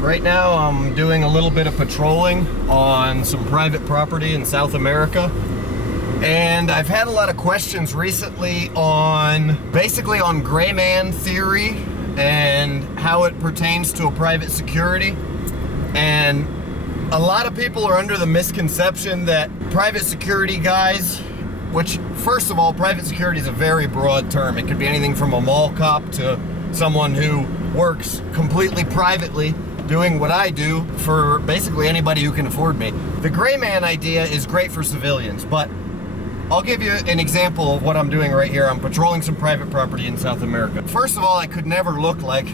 Right now I'm doing a little bit of patrolling on some private property in South America. And I've had a lot of questions recently basically on greyman theory and how it pertains to a private security. And a lot of people are under the misconception that private security guys, which first of all, private security is a very broad term. It could be anything from a mall cop to someone who works completely privately doing what I do for basically anybody who can afford me. The greyman idea is great for civilians, but I'll give you an example of what I'm doing right here. I'm patrolling some private property in South America. First of all, I could never look like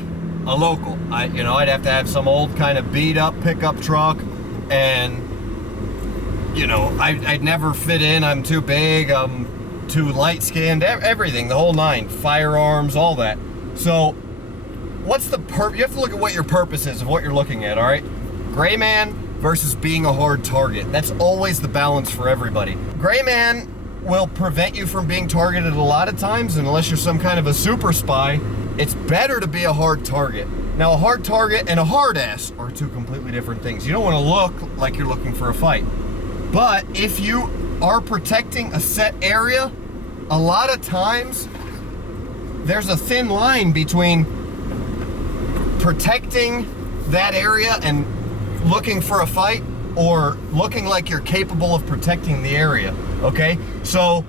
a local. I'd have to have some old kind of beat up pickup truck, and I'd never fit in. I'm too big, I'm too light skinned, everything, the whole nine, firearms, all that. So what's the you have to look at what your purpose is of what you're looking at, all right? Greyman versus being a hard target. That's always the balance for everybody. Greyman will prevent you from being targeted a lot of times, and unless you're some kind of a super spy, it's better to be a hard target. Now, a hard target and a hard ass are two completely different things. You don't want to look like you're looking for a fight. But if you are protecting a set area, a lot of times there's a thin line between protecting that area and looking for a fight, or looking like you're capable of protecting the area, okay? So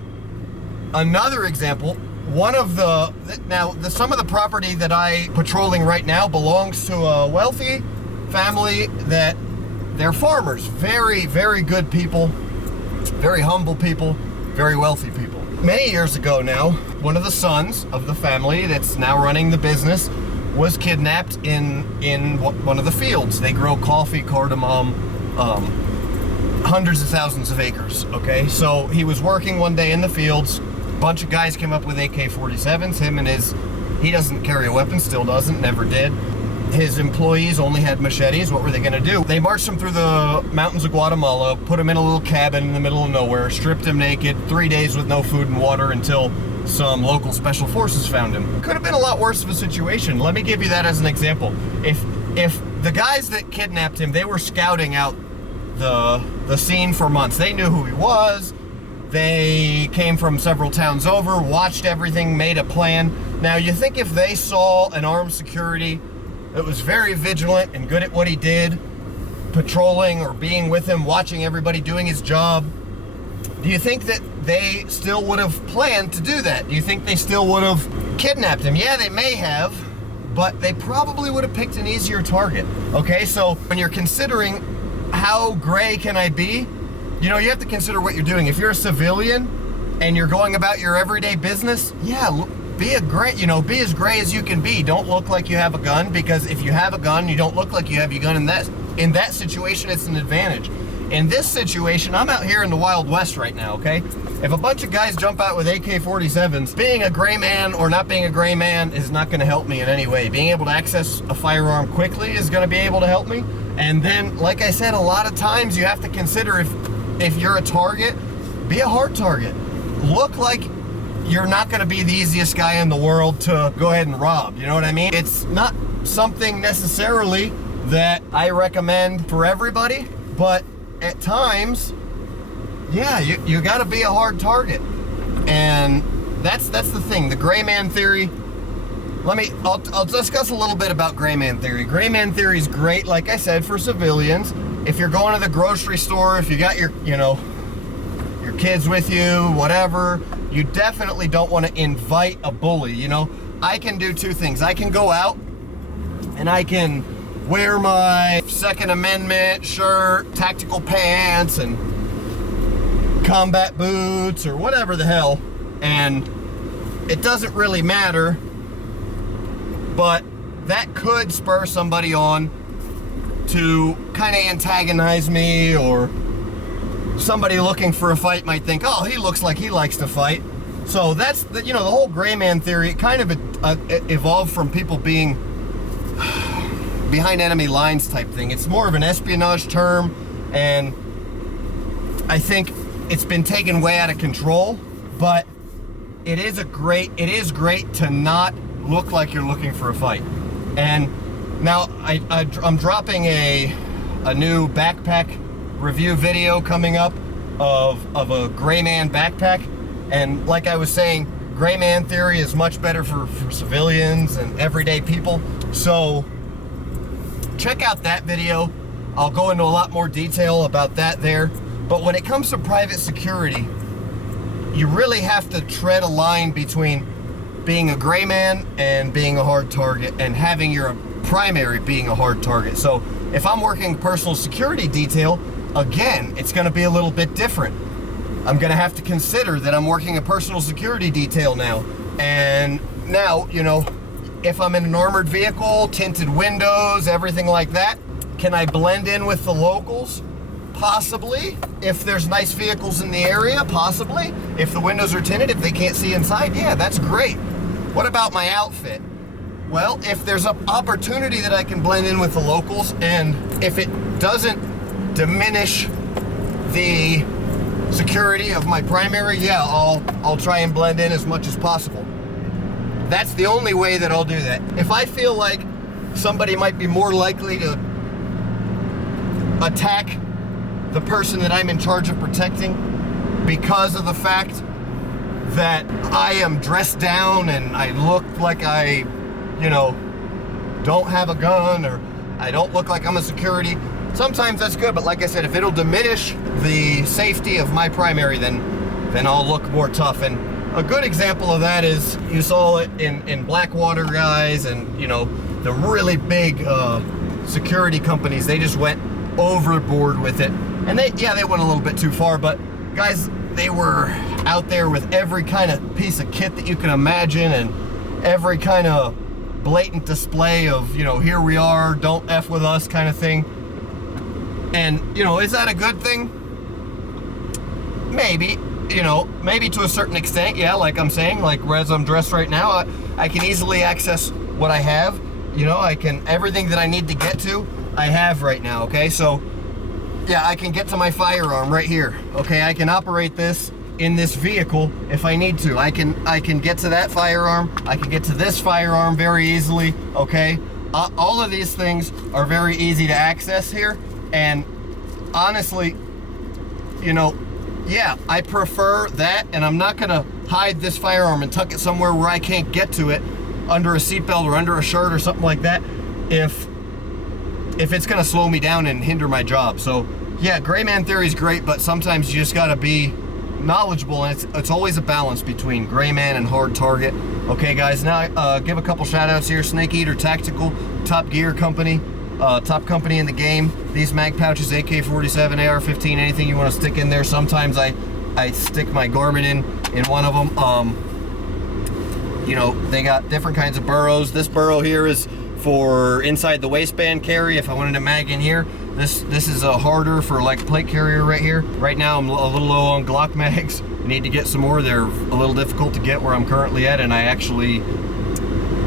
another example, some of the property that I'm patrolling right now belongs to a wealthy family that they're farmers, very, very good people, very humble people, very wealthy people. Many years ago now, one of the sons of the family that's now running the business was kidnapped in one of the fields. They grow coffee, cardamom, hundreds of thousands of acres, okay? So he was working one day in the fields. A bunch of guys came up with AK-47s. He doesn't carry a weapon, still doesn't, never did. His employees only had machetes. What were they gonna do? They marched him through the mountains of Guatemala, put him in a little cabin in the middle of nowhere, stripped him naked, 3 days with no food and water until some local special forces found him. Could have been a lot worse of a situation. Let me give you that as an example. If the guys that kidnapped him, they were scouting out the scene for months. They knew who he was. They came from several towns over, watched everything, made a plan. Now, you think if they saw an armed security that was very vigilant and good at what he did, patrolling or being with him, watching everybody doing his job, do you think that they still would have planned to do that? Do you think they still would have kidnapped him? Yeah, they may have, but they probably would have picked an easier target. Okay, so when you're considering how gray can I be, you have to consider what you're doing. If you're a civilian and you're going about your everyday business, yeah, be as gray as you can be. Don't look like you have a gun, because if you have a gun, you don't look like you have your gun. In that situation, it's an advantage. In this situation, I'm out here in the Wild West right now, okay? If a bunch of guys jump out with AK-47s, being a gray man or not being a gray man is not gonna help me in any way. Being able to access a firearm quickly is gonna be able to help me. And then, like I said, a lot of times you have to consider if you're a target, be a hard target. Look like you're not gonna be the easiest guy in the world to go ahead and rob, you know what I mean? It's not something necessarily that I recommend for everybody, but at times, yeah, you gotta be a hard target. And that's the thing, the greyman theory. I'll discuss a little bit about greyman theory. Greyman theory is great, like I said, for civilians. If you're going to the grocery store, if you got your kids with you, whatever, you definitely don't want to invite a bully. I can do two things. I can go out and I can wear my Second Amendment shirt, tactical pants, and combat boots, or whatever the hell, and it doesn't really matter, but that could spur somebody on to kind of antagonize me, or somebody looking for a fight might think, oh, he looks like he likes to fight. So that's the whole greyman theory. It kind of evolved from people being behind enemy lines type thing. It's more of an espionage term, and I think it's been taken way out of control, but it is great to not look like you're looking for a fight. And Now, I'm dropping a new backpack review video coming up of a greyman backpack. And like I was saying, greyman theory is much better for civilians and everyday people. So check out that video. I'll go into a lot more detail about that there. But when it comes to private security, you really have to tread a line between being a greyman and being a hard target, and having your primary being a hard target. So if I'm working personal security detail, again, it's going to be a little bit different. I'm going to have to consider that I'm working a personal security detail now. And now, you know, if I'm in an armored vehicle, tinted windows, everything like that, can I blend in with the locals? Possibly. If there's nice vehicles in the area, possibly. If the windows are tinted, if they can't see inside, yeah, that's great. What about my outfit? Well, if there's an opportunity that I can blend in with the locals, and if it doesn't diminish the security of my primary, yeah, I'll try and blend in as much as possible. That's the only way that I'll do that. If I feel like somebody might be more likely to attack the person that I'm in charge of protecting because of the fact that I am dressed down and I look like I, you know, don't have a gun, or I don't look like I'm a security, sometimes that's good. But like I said, if it'll diminish the safety of my primary, then I'll look more tough. And a good example of that is, you saw it in Blackwater, guys, and you know, the really big security companies, they just went overboard with it. And they went a little bit too far, but guys, they were out there with every kind of piece of kit that you can imagine, and every kind of blatant display of, you know, here we are, don't F with us kind of thing. And, you know, is that a good thing? Maybe, you know, maybe to a certain extent, yeah, like I'm saying, like as I'm dressed right now, I can easily access what I have. You know, everything that I need to get to, I have right now, okay? So, yeah, I can get to my firearm right here, okay? I can operate this in this vehicle if I need to. I can get to that firearm. I can get to this firearm very easily, okay? All of these things are very easy to access here. And honestly, you know, yeah, I prefer that, and I'm not gonna hide this firearm and tuck it somewhere where I can't get to it under a seatbelt or under a shirt or something like that if it's gonna slow me down and hinder my job. So yeah, greyman theory is great, but sometimes you just gotta be knowledgeable, and it's always a balance between greyman and hard target. Okay guys, now give a couple shout outs here. Snake Eater Tactical, top gear company, top company in the game. These mag pouches, AK-47, AR-15, anything you want to stick in there. Sometimes I stick my Garmin in one of them. You know, they got different kinds of burrows. This burrow here is for inside the waistband carry. If I wanted to mag in here, this is a harder for like plate carrier right here. Right now I'm a little low on Glock mags. I need to get some more. They're a little difficult to get where I'm currently at, and I actually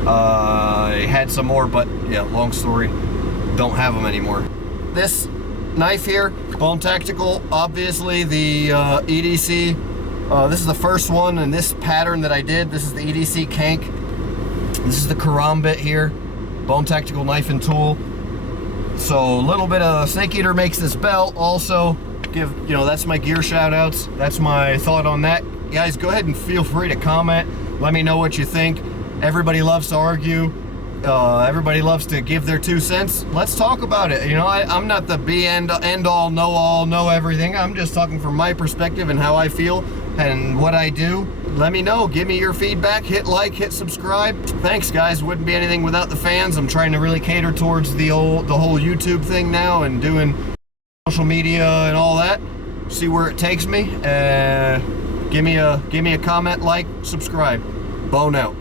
had some more, but yeah, long story, don't have them anymore. This knife here, Bone Tactical, obviously the EDC. This is the first one in this pattern that I did. This is the EDC Kank. This is the karambit here, Bone Tactical knife and tool. So a little bit of Snake Eater makes this belt. Also, give, you know, that's my gear shout outs. That's my thought on that. Guys, go ahead and feel free to comment. Let me know what you think. Everybody loves to argue. Everybody loves to give their 2 cents. Let's talk about it. You know, I'm not the end all, know everything. I'm just talking from my perspective and how I feel and what I do. Let me know. Give me your feedback. Hit like, hit subscribe. Thanks, guys. Wouldn't be anything without the fans. I'm trying to really cater towards the whole YouTube thing now, and doing social media and all that. See where it takes me. Give me a comment, like, subscribe. Bone out.